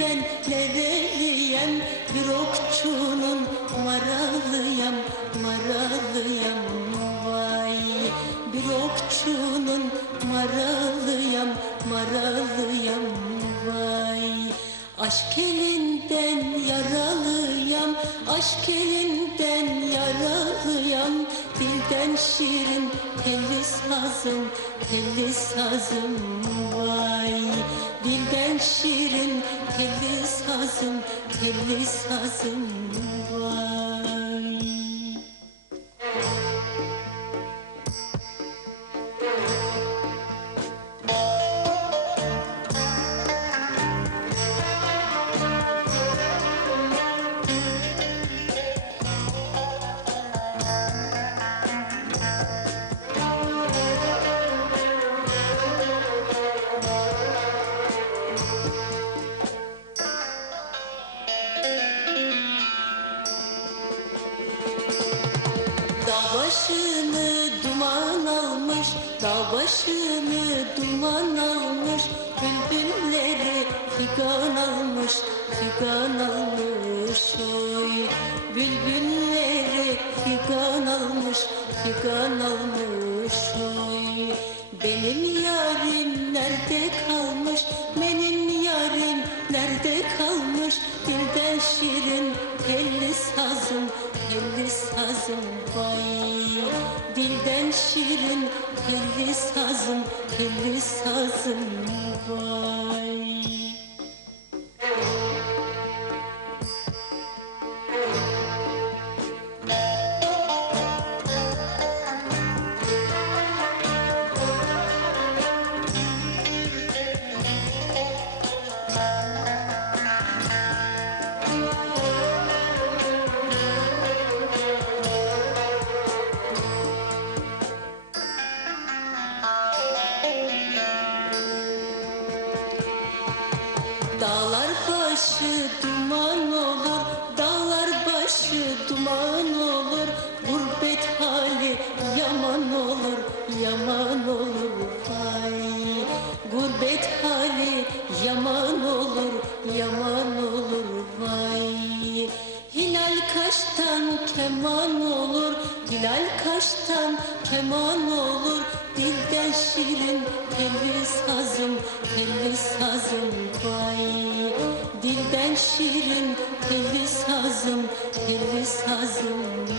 ben nereyim bir okçunun maralıyam maralıyam vay bir okçunun maralıyam maralıyam vay aşk elinden yaralıyam aşk elinden yaralıyam Dilden şirin telli sazım Telli sazım vay. Dilden şirin telli sazım Telli sazım vay Dağ başını duman almış, dağ başını duman almış Bülbülleri figan almış, figan almış. Oy Bülbülleri figan almış, figan almış. Oy sazım vay Dilden şirin telli sazım, telli sazım vay Dağlar başı duman olur, dağlar başı duman olur. Gurbet hali yaman olur, yaman olur vay. Gurbet hali yaman olur, yaman olur vay. Hilal kaştan keman olur, hilal kaştan keman olur. Dilden şirin telli sazım, telli sazım vay. Dilden şirin telli sazım, telli sazım